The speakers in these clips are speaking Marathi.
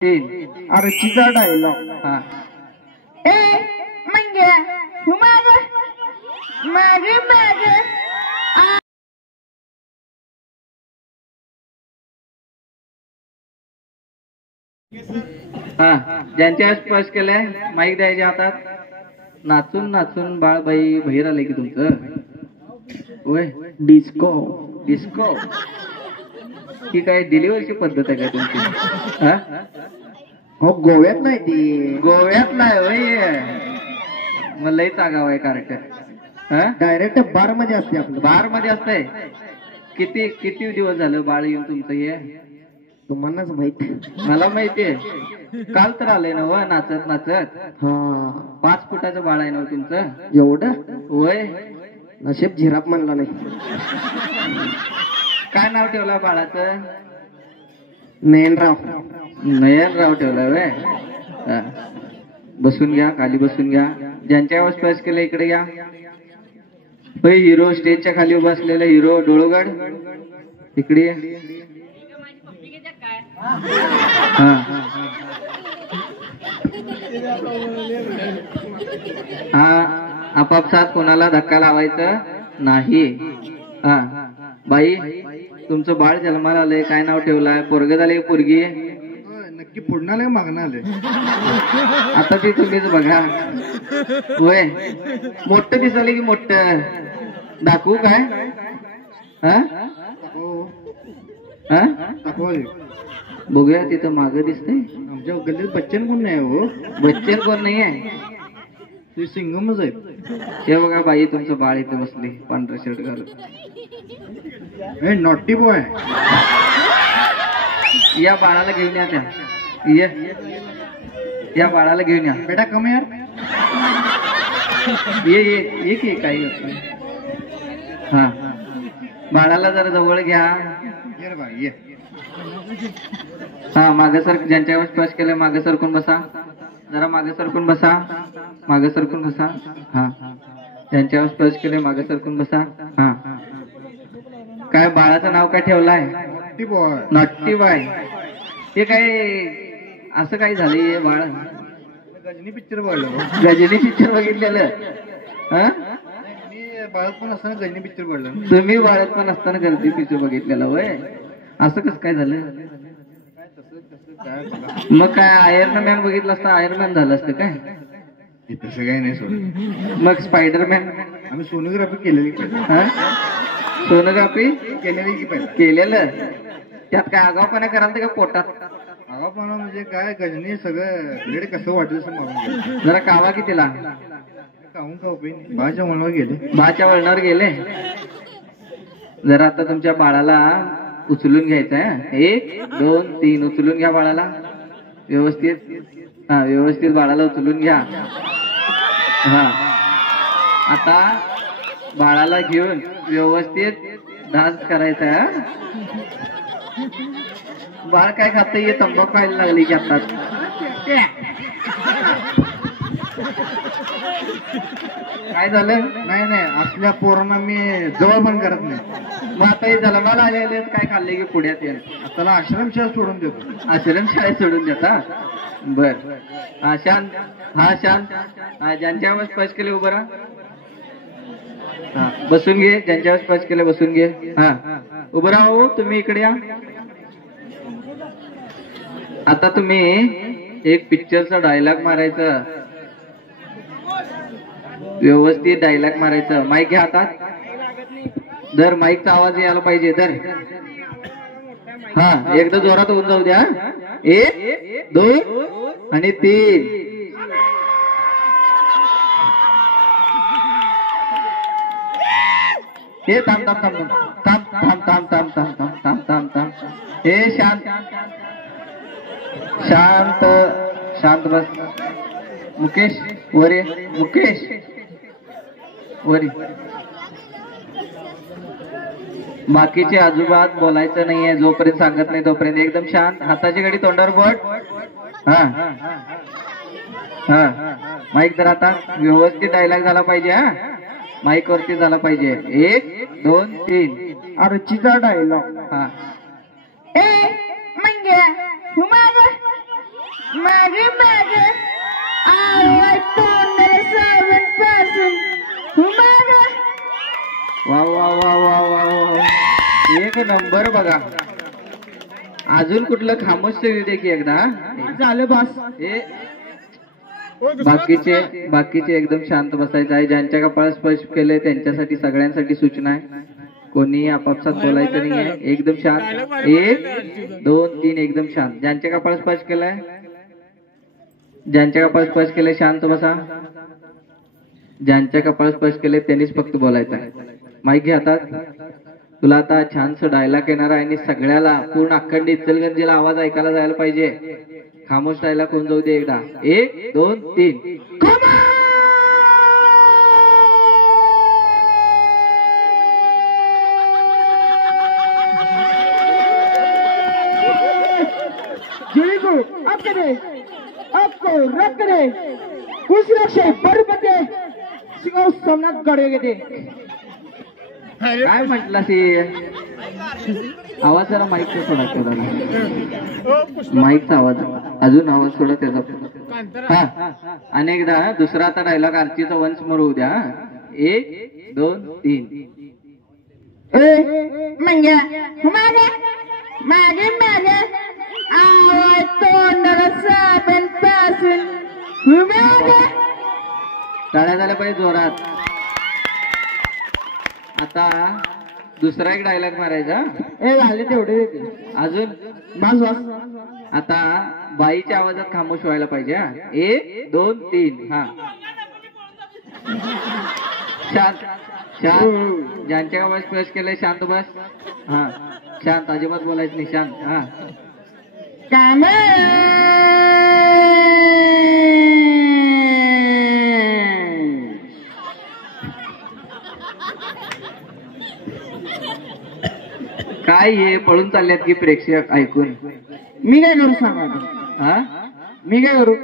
तीन रुचीचा डायलॉग. हा ए म्हणजे मागे मागे मागे हा ज्यांच्या स्पर्श केलंय माईक द्यायच्या हातात. नाचून नाचून बाळबाई बहिर आले की तुमचं होय. डिस्को. डिस्को ही काय डिलिव्हरीची पद्धत आहे का तुमची? हा हो गोव्यात नाही ती. गोव्यात नाही होय. मग लई चागाव आहे कार्ट. हा डायरेक्ट बार मध्ये असते आपलं. बार मध्ये असतंय. किती किती दिवस झालं बाळ येऊन तुमचं हे? तुम्हालाच माहित. मला माहितीये. काल तर आलंय ना व नाचत नाचत. हा 5 फुटाचं बाळ आहे ना हो तुमचं? एवढं होय. नशीब झिराप म्हणला नाही. काय नाव ठेवलं बाळाचं? नयनराव. नयनराव ठेवलं व्हय. हा. बसून घ्या, खाली बसून घ्या. ज्यांच्यावर स्पर्श केलं इकडे या. होय हिरो स्टेजच्या खाली उभा असलेला हिरो डोळोगड इकडे या. हा हा आपापसात कोणाला धक्का लावायचं नाही. हा बाई तुमचं बाळ जन्माला आलंय. काय नाव ठेवलंय? पोरग झाले पोरगी? नक्की पुढणार मागणं आले. आता ते तुम्हीच बघा. होय मोठं दिसले की मोठं दाखवू काय? हा हा बघूया. तिथं माग दिसतंय. आमच्या गल्लीत बच्चन कोण नाही हो. बच्चन कोण नाही आहे? ते सिंगमच आहेत. हे बघा बाई तुमचं बाळ इथे बसले पांढरा शर्ट घालून. हे नॉटी बॉय. या बाळाला घेऊन या. त्या या बाळाला घेऊन या. बेटा कमी यार. ये की काही होत नाही. हा बाळाला जरा जवळ घ्या. ये. हा मागे सर. ज्यांच्यावर स्पर्श केलं मागे सरकून बसा. जरा मागे सरकून बसा. मागे सरकून बसा. हा ज्यांच्यावर स्पर्श केले मागे सरकून बसा. हा काय बाळाचं नाव काय ठेवलंय? Naughty boy. Naughty boy. हे काय असं काय झालंय बाळ? गजनी पिक्चर बघलो. गजनी पिक्चर बघितलेलं? हा मी बाळत पण असताना गजनी पिक्चर बघलो. तुम्ही बाळत पण असताना गजनी पिक्चर बघितलेला वय? असं कसं काय झालं? मग काय आयर्न मॅन बघितलं असतं आयर्न मॅन झालं असतं काय? तसं काही नाही सोड. मग स्पायडरमॅन? आम्ही सोनोग्राफी केलेली. सोनोग्राफी केलेली की पहिला केलेलं? त्यात काय आगावपणा कराल का पोटात? आगावपणा म्हणजे काय गजनी सगळं कसं वाटेल असं मारून जरा कावा की तिला. काहून का बाच्या वळणावर गेले. बाच्या वळणावर गेले. जरा आता तुमच्या बाळाला उचलून घ्यायचंय. 1 2 3 उचलून घ्या बाळाला व्यवस्थित. हा व्यवस्थित बाळाला उचलून घ्या. हा आता बाळाला घेऊन व्यवस्थित डान्स करायचा. बाळ काय खातंय? तंबाखू खायला लागली की आता. काय झालं? नाही असल्या पोरांना मी जवळ पण करत नाही. मग आता हे जन्माला आलेले काय खाल्ले की पुण्यात येईल? त्याला आश्रमशाळा सोडून देतो. आश्रमशाळेत सोडून देता? बर. हा शांत. हा शांत. हा ज्यांच्यावर स्पर्श केले उभं राहा. हा बसून घे. ज्यांच्यावर स्पर्श केले बसून घे. हा उभं राहा. हो तुम्ही इकडे या. आता तुम्ही एक पिक्चरचा डायलॉग मारायचा. व्यवस्थित डायलॉग मारायचं. माईक घ्या हातात. दर माईकचा आवाज यायला पाहिजे. दर हा एकदा जोरात होऊन जाऊ द्या. 1 2 आणि 3. हे थांब थांब थांब थांब थांब थांब थांब थांब थांब थांब थांब थांब. हे शांत शांत शांत बस. मुकेश वरे. मुकेश वरी. बाकीचे आजोबात बोलायचं नाहीये जोपर्यंत सांगत नाही तोपर्यंत. एकदम शांत. हाताची घडी तोंडावर बोट. हा हा माईक तर आता व्यवस्थित डायलॉग झाला पाहिजे. हा माईक वरती झाला पाहिजे. 1 2 3 रुचीचा डायलॉग. हा ए म्हणजे मागे एक नंबर बघा. अजून कुठलं खामोश येऊ दे की एकदा. झालं बस. हे बाकीचे एकदम शांत बसायचं आहे. ज्यांच्या कपाळ स्पर्श केले त्यांच्यासाठी सगळ्यांसाठी सूचना आहे. कोणी आपापसात बोलायचं नाहीये. एकदम शांत. 1 2 3 एकदम शांत. ज्यांच्या कपाळ स्पर्श केलाय शांत बसा. ज्यांच्या कपाळ स्पर्श केले त्यांनीच फक्त बोलायचं आहे. माईक घे हातात. तुला आता छानसं डायलॉग येणार आहे आणि सगळ्याला पूर्ण अखंड इचलगंजीला आवाज ऐकायला जायला पाहिजे. खामोश डायलॉग कोण जाऊ दे एकदा. 1 2 3. आपको रख दे खुश रखे बरबते सिंगाव सोमनाथ गडे घेते. काय म्हटलं सी आवाज जरा माईकचा थोडा केला. माईकचा आवाज अजून आवाज थोडा त्याचा. हा अनेकदा दुसरा आता डायलॉग आरतीचा वंश मोर होऊ द्या. 1 2 3. मंग्या मागे मागे मागे आवाज तोंडाला साबण पासून टाळ्या झाल्या पाहिजे जोरात. आता दुसरा एक डायलॉग मारायचा. हे झाले तेवढे अजून बस बस. आता बाईच्या आवाजात खामोश व्हायला पाहिजे. 1 2 3. हा शांत शांत. ज्यांच्या आवाज स्पर्श केलाय शांत बस. हा शांत. अजिबात बोलायचं नाही. शांत. हा काम काय हे पळून चालल्यात की प्रेक्षक ऐकून. मी काय करू सांगा. हा मी काय करू.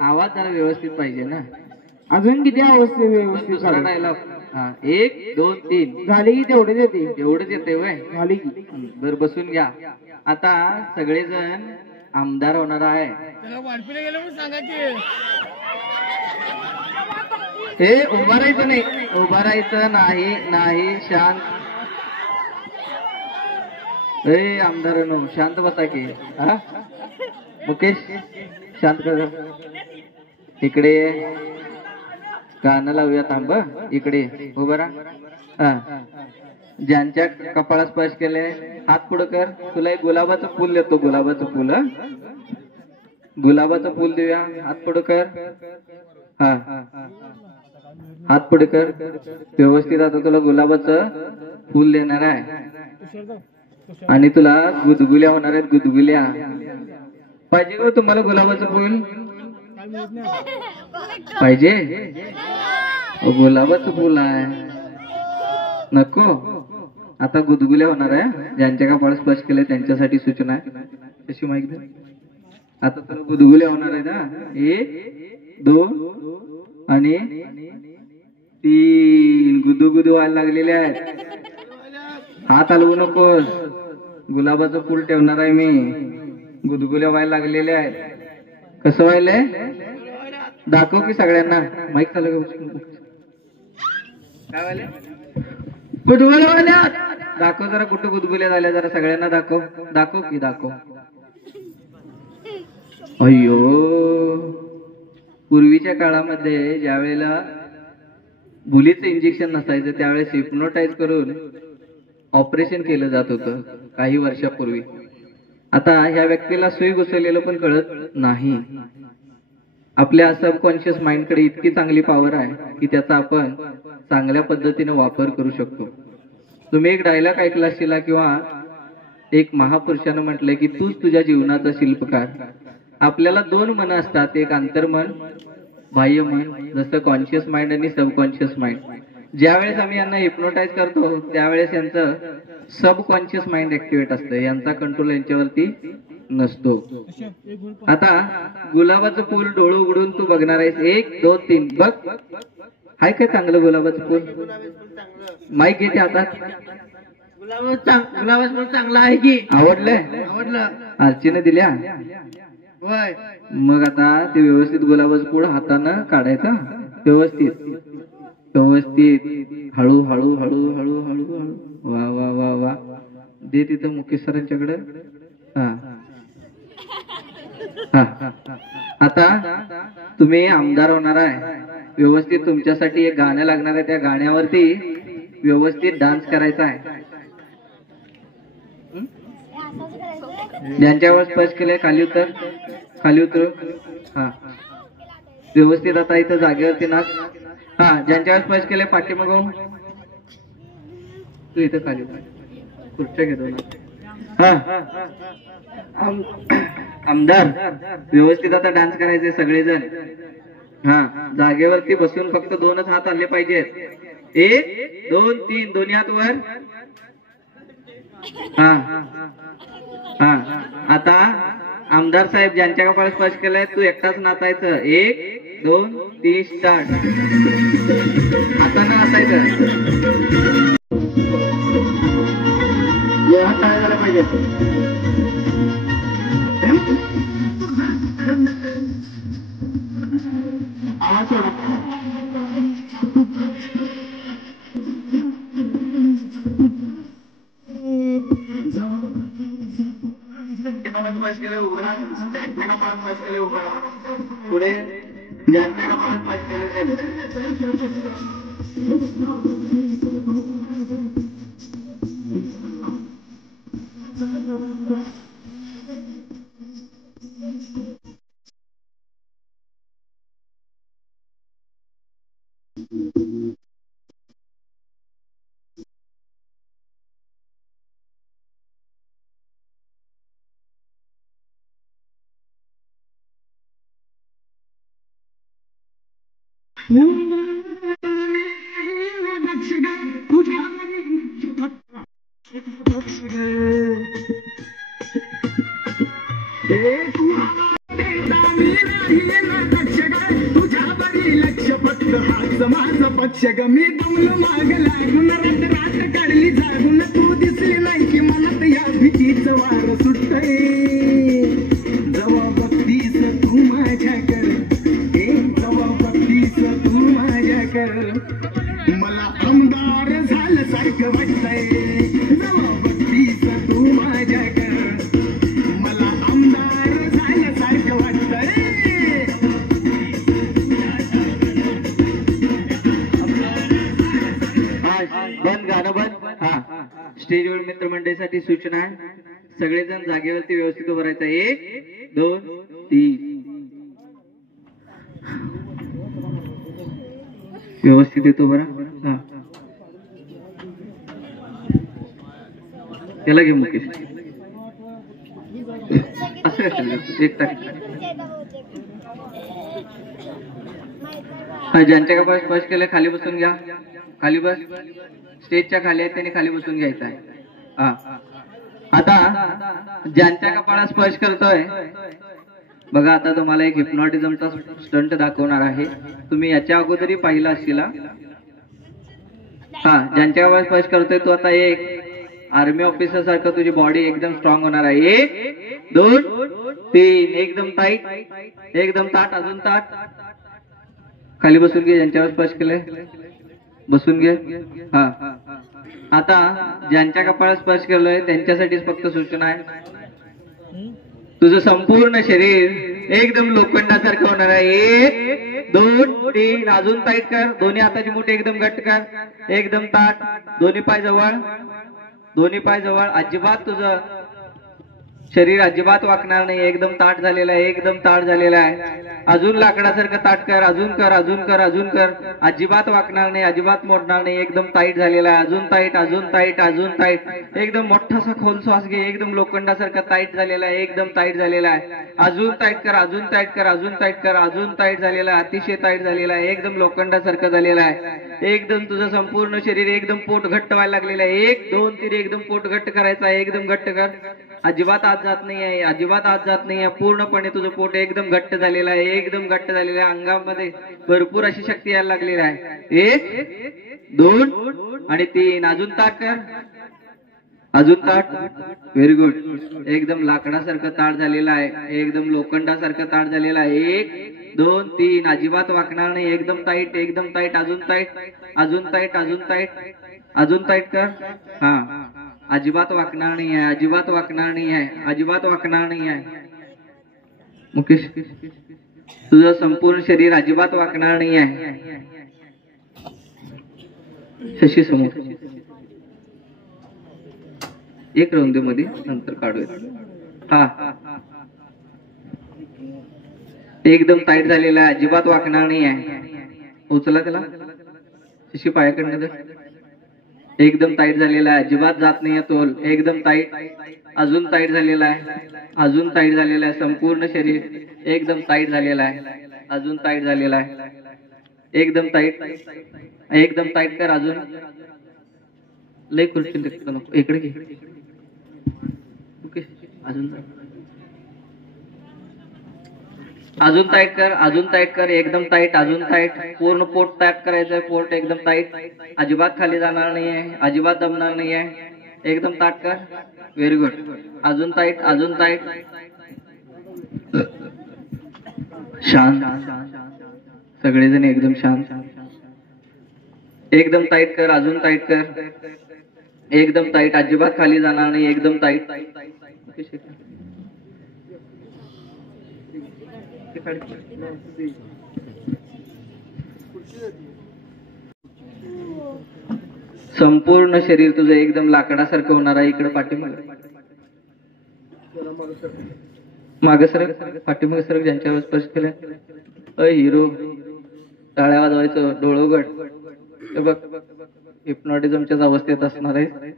आवाज जरा व्यवस्थित पाहिजे ना. अजून किती अवस्थे व्यवस्थित दुसरा डायलॉग. हा 1 2 3. झाली की तेवढे देते. एवढंच येते वय. झाली की बर बसून घ्या. आता सगळेजण आमदार होणार आहे. हे उभा राहायचं नाही. उभा राहायचं नाही. नाही शांत. ए आमदारांनो शांत बसा की. हा मुकेश शांत कर. इकडे गाणं लावूया. थांब इकडे उभं राहा. ज्यांच्या कपाळात स्पर्श केले हात पुढं कर. तुला एक गुलाबाचं फुल देतो. गुलाबाचं फुल. गुलाबाचं फुल देऊया. हात पुढं कर. हा हात पुढे कर व्यवस्थित. आता तुला गुलाबाचं फुल देणार आहे आणि तुला गुदगुल्या होणार आहेत. गुदगुल्या पाहिजे का तुम्हाला गुलाबाचं फुल पाहिजे. गुलाबाचं फुल आहे नको. आता गुदगुल्या होणार आहे. ज्यांच्या कपाळ स्पर्श केले त्यांच्यासाठी सूचना आहे. कशी माहिती. आता तुला गुदगुल्या होणार आहे ना. 1 2 आणि 3. गुदगुदू व्हायला लागलेले आहेत. हात हलवू नकोस. गुलाबाचं फुल ठेवणार आहे मी. गुदगुल्या व्हायला लागलेल्या आहेत. कसं व्हायलंय दाखव की सगळ्यांना. माईक चालू काय व्हायलंय. गुदगुल्या व्हायला दाखव जरा. कुठं गुदगुल्या झाल्या जरा सगळ्यांना दाखव. दाखव की दाखव. अय्यो पूर्वीच्या काळामध्ये ज्या वेळेला भुलीचं इंजेक्शन नसायचं त्यावेळेस हिप्नोटाईज करून ऑपरेशन केलं जात होतं काही वर्षापूर्वी. आता ह्या व्यक्तीला सुई घुसवलेलं पण कळत नाही. आपल्या सबकॉन्शियस माइंड कडे इतकी चांगली पॉवर आहे की त्याचा आपण चांगल्या पद्धतीने वापर करू शकतो. तुम्ही एक डायलॉग ऐकला असेल किंवा एक महापुरुषानं म्हटलंय की तूच तुझ्या जीवनाचा शिल्पकार. आपल्याला 2 मन असतात. एक अंतर्मन बाह्य मन. जसं कॉन्शियस माइंड आणि सबकॉन्शियस माइंड. ज्यावेळेस आम्ही यांना हिप्नोटाईज करतो त्यावेळेस यांचं सबकॉन्शियस माइंड ऍक्टिव्हेट असतं. यांचा कंट्रोल यांच्यावरती नसतो. आता गुलाबाचं फुल डोळं उघडून तू बघणार आहेस. 1 2 3 बघ. हाय काय चांगलं गुलाबाचं फुल. माईक घेते हातात. गुलाबाचं फुल चांगला आहे की. आवडलंय. आवडलं. आरचीने दिल्या. मग आता ते व्यवस्थित गुलाबाचं फुल हातानं काढायचं. व्यवस्थित व्यवस्थित हळू हळू हळू हळू हळू हळू. वा वा वा वा. दे तिथं मुकेश सरांच्याकडे. हा हा. आता तुम्ही आमदार होणार आहे, व्यवस्थित तुमच्यासाठी एक गाणं लागणार आहे, त्या गाण्यावरती व्यवस्थित डान्स करायचा आहे. ज्यांच्यावर स्पर्श केले खाली उतर, खाली उतर. हा व्यवस्थित आता इथं जागेवरती नाच. हा ज्यांच्यावर स्पर्श केले पाठीमाग तू इथं खाली उतर, खुर्च्या घेतो ना. हा आमदार व्यवस्थित आता डान्स करायचे सगळेजण. हा जागेवरती बसून फक्त 2च हात आले पाहिजेत. 1 2 3 दोन्ही हात वर. हा हा आता आमदार साहेब ज्यांच्या कपाळात स्पर्श केलाय तू एकटाच नाचायचं. 1 2 3 स्टार्ट. हाताने नाचायचं. हात काय झाला पाहिजे. पुढे पक्ष ग मी दमलो माग लागून रात काढली जागून तू दिसली नाही की मनात या भीतीच वार सुटतय. जवा बघतीस तू माझ्याकडे, जवा बघतीस तू माझ्याकडे मला आमदार झालं सारखं वाटतंय. जवा बघतीस तू माझ्याकडे मला आमदार झालं सारखं वाटतंय. बंद गाणं बंद. हा स्टेजवर मित्रमंडळीसाठी सूचना आहे, सगळेजण जागेवरती व्यवस्थित उभं राहायचं. 1 2 3 व्यवस्थित येतो बरं. हा त्याला घे मुकेश. असं एक टाक. ज्यांच्या कपाळात स्पर्श केले खाली बसून घ्या. खाली बस. स्टेजच्या खाली आहे त्यांनी खाली बसून घ्यायचं आहे. हा आता ज्यांच्या कपाळात स्पर्श करतोय बघा, आता तुम्हाला एक हिप्नॉटिझमचा स्टंट दाखवणार आहे. तुम्ही याच्या अगोदरही पाहिला असेल. हा ज्यांच्या कपाळात स्पर्श करतोय तू आता एक आर्मी ऑफिसर सारखं तुझी बॉडी एकदम स्ट्रॉंग होणार आहे. 1 2 3 एकदम टाईट, एकदम ताट. अजून ताट. खाली बसून घे. ज्यांच्यावर स्पर्श केले बसून घे. हा आता ज्यांच्या कपाळात स्पर्श केलोय त्यांच्यासाठीच फक्त सूचना आहे. तुझं संपूर्ण शरीर एकदम लोखंडासारखं होणार आहे. 1 2 3 अजून टाईट कर. दोन्ही हाताची मुठी एकदम घट्ट कर. एकदम ताट. दोन्ही पाय जवळ, दोन्ही पाय जवळ. अजिबात तुझं शरीर अजिबात वाकणार नाही. एकदम ताट झालेलं आहे, एकदम ताट झालेलं आहे. अजून लाकडासारखं ताट कर. अजून कर, अजून कर, अजून कर. अजिबात वाकणार नाही, अजिबात मोडणार नाही. एकदम टाईट झालेला आहे. अजून टाईट, अजून टाईट, अजून टाईट. एकदम मोठासा खोल श्वास घे. एकदम लोखंडासारखं टाईट झालेला आहे, एकदम टाईट झालेला आहे. अजून टाईट कर, अजून टाईट कर, अजून टाईट कर. अजून टाईट झालेला आहे, अतिशय टाईट झालेला आहे. एकदम लोखंडासारखं झालेलं आहे. एकदम तुझं संपूर्ण शरीर एकदम पोट घट्ट व्हायला लागलेलं आहे. 1 2 3 एकदम पोट घट्ट करायचं आहे. एकदम घट्ट कर. अजिबात आत जात नाही आहे, अजिबात आत जात नाही आहे. पूर्णपणे तुझं पोट एकदम घट्ट झालेलं आहे, एकदम घट्ट झालेलं आहे. अंगामध्ये भरपूर अशी शक्ती यायला लागलेली आहे. 1 2 आणि 3 अजून ताट कर. अजून ताट. Very good. एकदम लाकडासारखं ताट झालेलं आहे, एकदम लोखंडासारखं ताट झालेलं आहे. 1 2 3 अजिबात वाकणार नाही. एकदम टाईट, एकदम टाईट. अजून टाईट, अजून टाईट, अजून टाईट, अजून टाईट कर. हा अजिबात वाकणार नाही आहे, अजिबात वाकणार नाही आहे, अजिबात वाकणार नाही आहे. मुकेश, तुझं संपूर्ण शरीर अजिबात वाकणार नाही आहे. शशी समोर एक राऊंड मध्ये नंतर काढूया. हा, एकदम टाईट झालेला आहे, अजिबात वाकणार नाही आहे. उचला त्याला शशी पायाकडनं. एकदम टाईट झालेला आहे, अजिबात जात नाही आहे तोल. एकदम टाईट, अजून टाईट झालेला आहे, अजून टाईट झालेला आहे. संपूर्ण शरीर एकदम टाईट झालेला आहे, अजून टाईट झालेला आहे. एकदम टाईट, एकदम टाईट कर. अजून लय खुर्ची नको, इकडे घे. ओके, अजून टाईट कर, अजून टाईट कर. एकदम टाईट, अजून टाईट. पूर्ण पोट टाईट करायचंय, पोट एकदम टाईट. अजिबात खाली जाणार नाहीये, अजिबात दमणार नाहीये. एकदम ताट कर. Very good. अजून टाईट, अजून टाईट. शांत, सगळेजण एकदम शांत. एकदम टाईट कर, अजून टाईट कर. एकदम टाईट, अजिबात खाली जाणार नाही. एकदम टाईट. संपूर्ण शरीर तुझं एकदम लाकडासारखं होणार आहे. इकडे पाठीमागे, मागे सरक, पाठीमागे सरक. ज्यांच्यावर स्पर्श केलाय, अय हिरो, टाळ्या वाजवायचं. डोळं उघड. बघ, हिप्नॉटिझमच्याच अवस्थेत असणार आहे.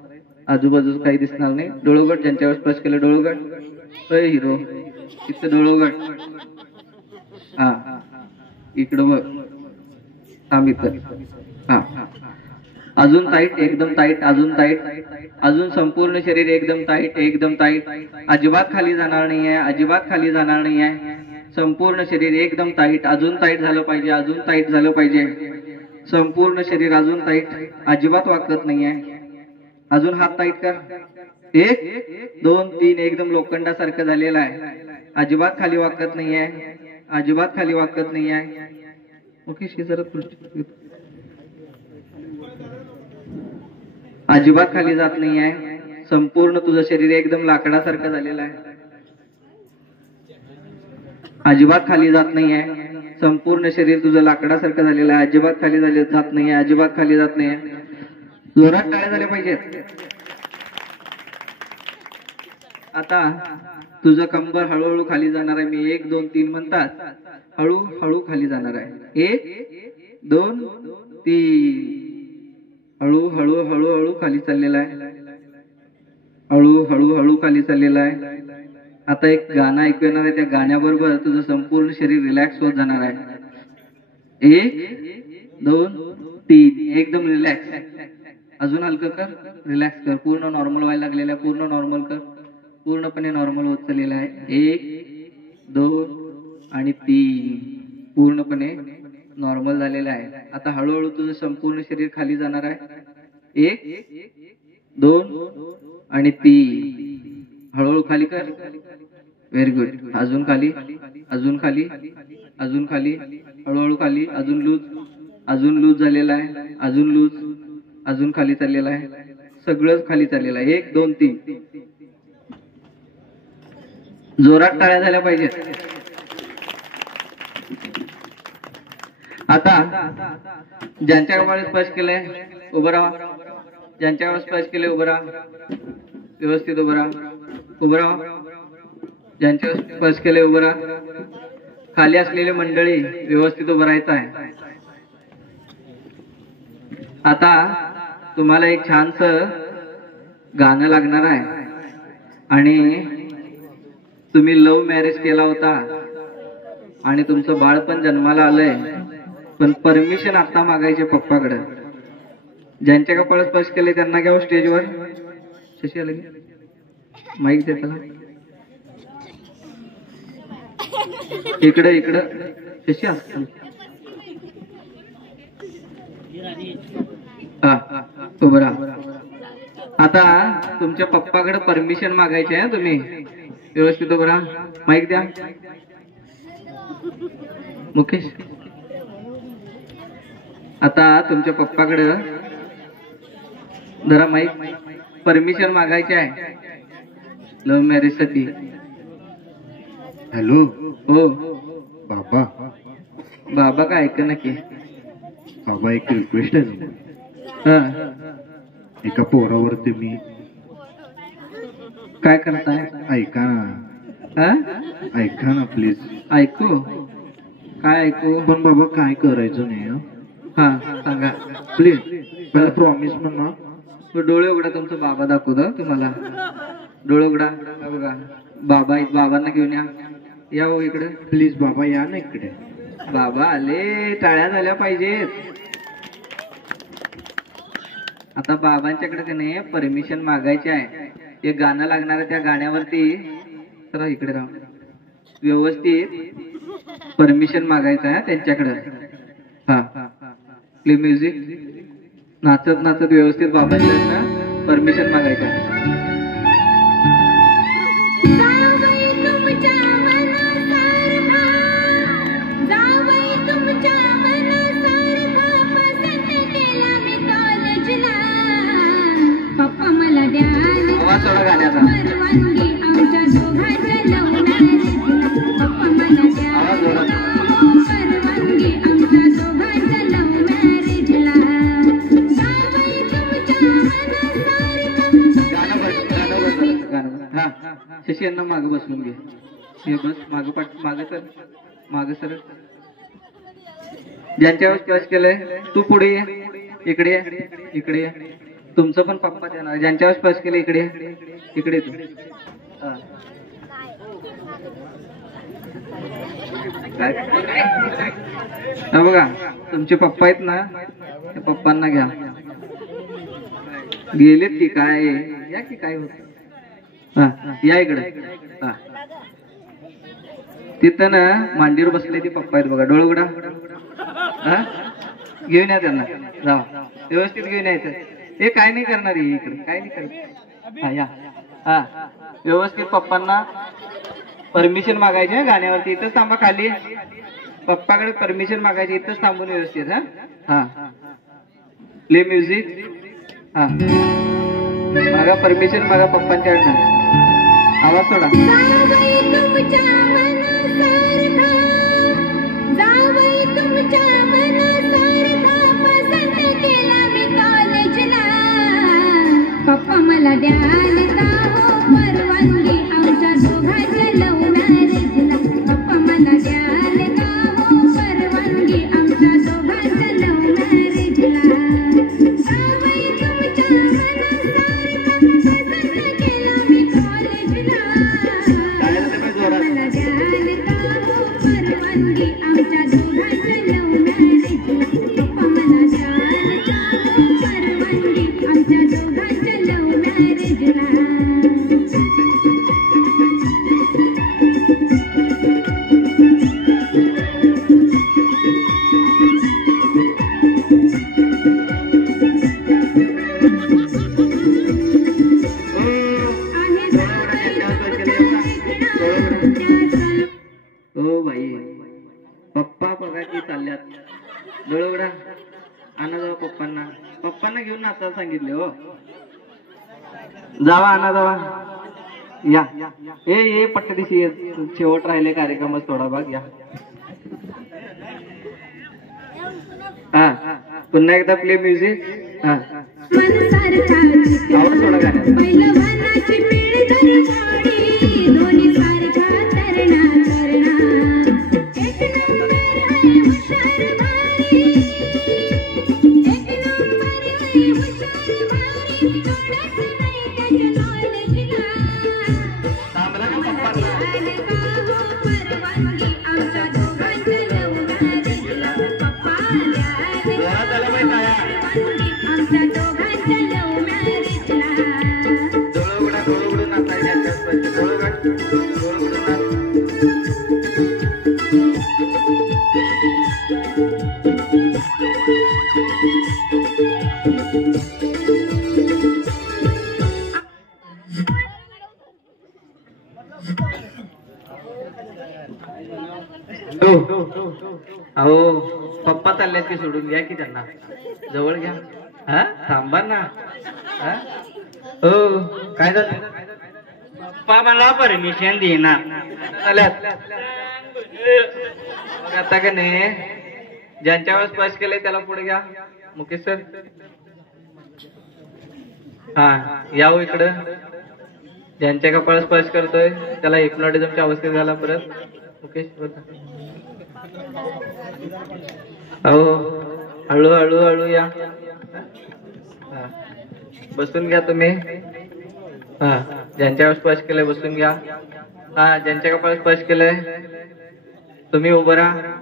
आजूबाजूच काही दिसणार नाही. डोळं उघड. ज्यांच्यावर स्पर्श केलं डोळं उघड. अय हिरो, इथं डोळं उघड. हा, इकडं बघ. थांब इथं. हा, अजून टाईट, एकदम टाईट, अजून टाईट. अजून संपूर्ण शरीर एकदम टाईट, एकदम टाईट. अजिबात खाली जाणार नाही आहे, अजिबात खाली जाणार नाही आहे. संपूर्ण शरीर एकदम टाईट. अजून टाईट झालं पाहिजे, अजून टाईट झालं पाहिजे. संपूर्ण शरीर अजून टाईट, अजिबात वाकत नाही आहे. अजून हात टाईट कर. 1 2 3. एकदम लोखंडासारखं झालेलं आहे. अजिबात खाली वाकत नाही आहे, अजिबात खाली वाकत नाही आहे. ओके, शेजारात अजिबात खाली जात नाही आहे. संपूर्ण तुझं शरीर एकदम लाकडासारखं झालेलं आहे. अजिबात खाली जात नाही आहे. संपूर्ण शरीर तुझं लाकडासारखं झालेलं आहे. अजिबात खाली जात नाही आहे, अजिबात खाली जात नाही आहे. जोरात टाळ्या झाल्या पाहिजेत. आता तुझं कंबर हळूहळू खाली जाणार आहे. मी 1 2 3 म्हणतात, हळूहळू खाली जाणार आहे. 1 2 3. हळूहळू हळूहळू खाली चाललेला आहे. हळूहळू खाली चाललेला आहे. आता एक गाणं ऐकू येणार आहे. त्या गाण्याबरोबर तुझं संपूर्ण शरीर रिलॅक्स होत जाणार आहे. 1 2 3. एकदम रिलॅक्स. अजून हलकं कर, रिलॅक्स कर. पूर्ण नॉर्मल व्हायला लागलेलं आहे. पूर्ण नॉर्मल कर. पूर्णपणे नॉर्मल होत चाललेलं आहे. 1 2 आणि 3. पूर्णपणे नॉर्मल झालेलं आहे. आता हळूहळू तुझं संपूर्ण शरीर खाली जाणार आहे. 1 2 आणि 3. हळूहळू खाली कर. Very good. अजून खाली, अजून खाली, अजून खाली. हळूहळू खाली. अजून लूज, अजून लूज झालेला आहे. अजून लूज, अजून खाली चाललेला आहे. सगळं खाली चाललेलं आहे. 1 2 3. जोरात टाळ्या झाल्या पाहिजेत. आता ज्यांच्या कपाळी स्पर्श केलंय उभं राहा. ज्यांच्यावर स्पर्श केले उभं राहा. व्यवस्थित उभं राहा. उभं राहा. ज्यांच्यावर स्पर्श केले उभं राहा. खाली असलेले मंडळी व्यवस्थित उभं राहायचं आहे. आता तुम्हाला एक छानस गाणं लागणार आहे. आणि तुम्ही लव्ह मॅरेज केला होता आणि तुमचं बाळ पण जन्माला आलंय, पण परमिशन आता मागायचे पप्पाकडे. ज्यांच्या कपाळात स्पर्श केले त्यांना घ्यावं स्टेजवर. शशी आले, माईक दे त्याला. इकडे इकडे शशी असतो. उभं राहा. आता तुमच्या पप्पाकडे परमिशन मागायची आहे. तुम्ही व्यवस्थित उभं राहा. माईक द्या. मुकेश, आता तुमच्या पप्पाकडे जरा माईक परमिशन मागायची आहे लव्ह मॅरेज साठी. हॅलो हो बाबा. बाबा काय ऐक ना की. बाबा एक रिक्वेस्ट आहे. हा एका पोरावर तुम्ही काय करताय? ऐका ना. हा ऐका ना प्लीज. ऐकू काय ऐकू? पण बाबा काय करायचं नाही हं? हा सांगा. प्लीज पहिला प्रॉमिस म्हणा. तो डोळे उघडा. तुमचा बाबा दाखवतो तुम्हाला. डोळे उघडा. हा बघा बाबा आहेत. बाबांना घेऊन या हो इकडे. प्लीज बाबा या ना इकडे. बाबा आले. टाळ्या झाल्या पाहिजेत. आता बाबांच्याकडे का नाही परमिशन मागायची आहे. ते गाणं लागणार आहे. त्या गाण्यावरती तर इकडे राहा. व्यवस्थित परमिशन मागायचं आहे त्यांच्याकडे. हा प्ले म्युझिक. नाचत नाचत व्यवस्थित बाबांकडनं परमिशन मागायचं आहे. पप्पा मला द्याल आवाज थोडा गाण्याचा. परवानगी आमच्या दोघांच्या लग्नाला. पप्पा मला द्याल आवाज जोरात. परवानगी आमच्या दोघांच्या लव्ह मॅरेजला. जावई तुमच्या मनासारखं. गाणं बस. गाणं बस. हा शशी यांना मागं बसवून घे. हे बस मागं मागं सर. मागं सर. ज्यांच्यावर स्पर्श केलंय तू पुढे ये. इकडे ये. इकडे ये. तुमचं पण पप्पा देणार. ज्यांच्यावर स्पर्श केलं इकडे ये. इकडे तू. हा. हा बघा तुमचे पप्पा आहेत ना. त्या पप्पांना घ्या. गेलेत की काय? या की काय होत. हा या इकडे. हा तिथं ना मांडीवर बसले ते पप्पा आहेत बघा. डोळे उघडा. हा घेऊन या त्यांना. जावा व्यवस्थित घेऊन यायचं. हे काय नाही करणार. इकडे काय नाही करत. हा या. हा व्यवस्थित पप्पांना परमिशन मागायची गाण्यावरती. इथंच थांबा खाली. पप्पाकडे परमिशन मागायची. इथंच थांबून व्यवस्थित. हा हा प्ले म्युझिक. हा मागा परमिशन मागा पप्पांच्याकडनं. आवाज सोडा. जावई तुमच्या मनासारखा. जावई तुमच्या मनासारखा पसंत केला मी कॉलेजला. पप्पा मला द्याल का हो परवानगी आमच्या दोघांच्या लव्ह मॅरेजला. पप्पा मला द्याल का हो परवानगी आमच्या दोघांच्या लव्ह मॅरेजला. जावई तुमच्या मनासारखा पसंत केला मी कॉलेजला. मला द्याल का हो परवानगी आमच्या दोघांच्या लव्ह मॅरेजला. पप्पा मला द्याल का हो परवानगी आमच्या दोघांच्या लव्ह मॅरेजला. आहे हो भाई पप्पा बघा की चालल्यात. डोळे उघडा. आणा जावा पप्पांना. पप्पांना घेऊन नाचायला सांगितले हो. जावा आणा जावा. या ए पट्टदिशी शेवट राहिले कार्यक्रमच थोडा भाग. या हा पुन्हा एकदा प्ले म्युझिक. हा मनसारखा आवाज थोडा गाण्याचा. पैलवानाची पिळ दरवाडी. दोन्ही सारखा तरणा तरणा. एक नंबर आहे हुशार भारी. एक नंबर आहे हुशार भारी. थोडंच नाही त्याच्या नॉलेजला. थांबला का पप्पांना? द्याल का हो परवानगी आमच्या दोघांच्या लव्ह मॅरेजला. पप्पा द्याल का जोरात झालं बाई टाळ्या. परवानगी आमच्या दोघांच्या लव्ह मॅरेजला. डोळे उघडा. डोळे उघडून नाचायचे. डोळे उघड. डोळे उघडून नाच. अहो पप्पा चालल्यात की सोडून घ्या की त्यांना. जवळ घ्या. हा थांबा ना. हा हो काय झालं पप्पा मला परमिशन देणार. झाल्यात मग आता का नाही ज्यांच्यावर स्पर्श केलंय त्याला पुढे घ्या. मुकेश सर हा यावं इकडं. ज्यांच्या कपाळ स्पर्श करतोय त्याला हिप्नॉटिझमच्या अवस्थेत झाला परत. मुकेश हो हळू हळू हळू या. हा. बसून घ्या तुम्ही. हा ज्यांच्यावर स्पर्श केलंय बसून घ्या. हा ज्यांच्या कपाळ स्पर्श केलंय तुम्ही उभं राहा.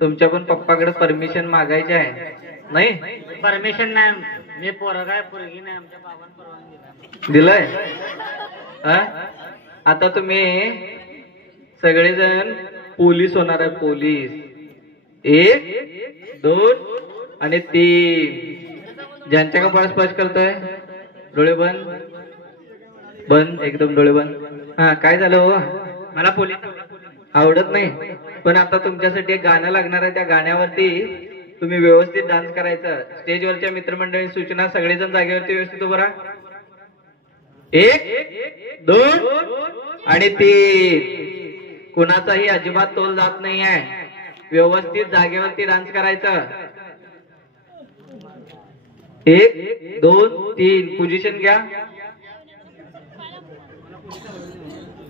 तुमच्या पण पप्पाकडे परमिशन मागायची आहे. नाही परमिशन नाही. मी पोरगा आहे, पोरगी नाही. आमच्या बाबांनी परवानगी दिलंय. हा आता तुम्ही सगळेजण पोलीस होणार आहे. पोलीस 1 2 आणि 3. ज्यांच्या कपाळ स्पर्श करतोय डोळे बंद बंद एकदम डोळे बंद. हा काय झालं हो मला पोलीस आवडत नाही. पण आता तुमच्यासाठी एक गाणं लागणार आहे. त्या गाण्यावरती तुम्ही व्यवस्थित डान्स करायचं. स्टेजवरच्या मित्रमंडळी सूचना सगळेजण जागेवरती व्यवस्थित उभं राहा. 1 2 आणि 3. कुणाचाही अजिबात तोल जात नाही आहे. व्यवस्थित जागेवरती डान्स करायचं. 1 2 3 पोझिशन घ्या.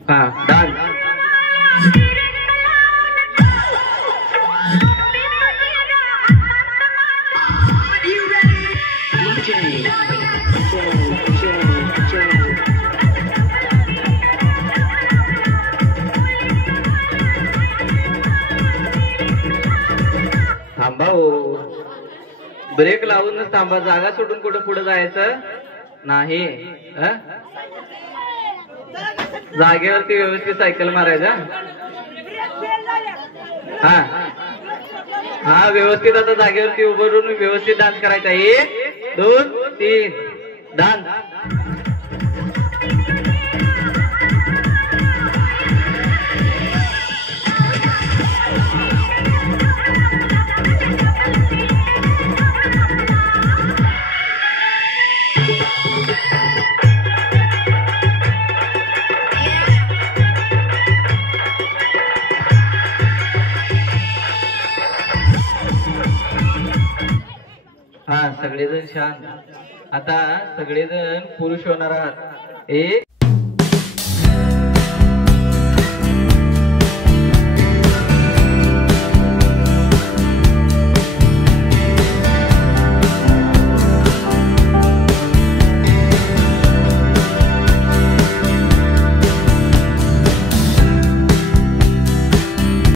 हा डान्स. थांबा हो. ब्रेक लावूनच थांबा. जागा सोडून कुठं पुढे जायचं नाही. जागेवरती व्यवस्थित सायकल मारायचा. हा हा व्यवस्थित आता जागेवरती उभं राहून व्यवस्थित डान्स करायचा. 1 2 3 डान्स. हा सगळेजण शांत. आता सगळेजण पुरुष होणार आहात. 1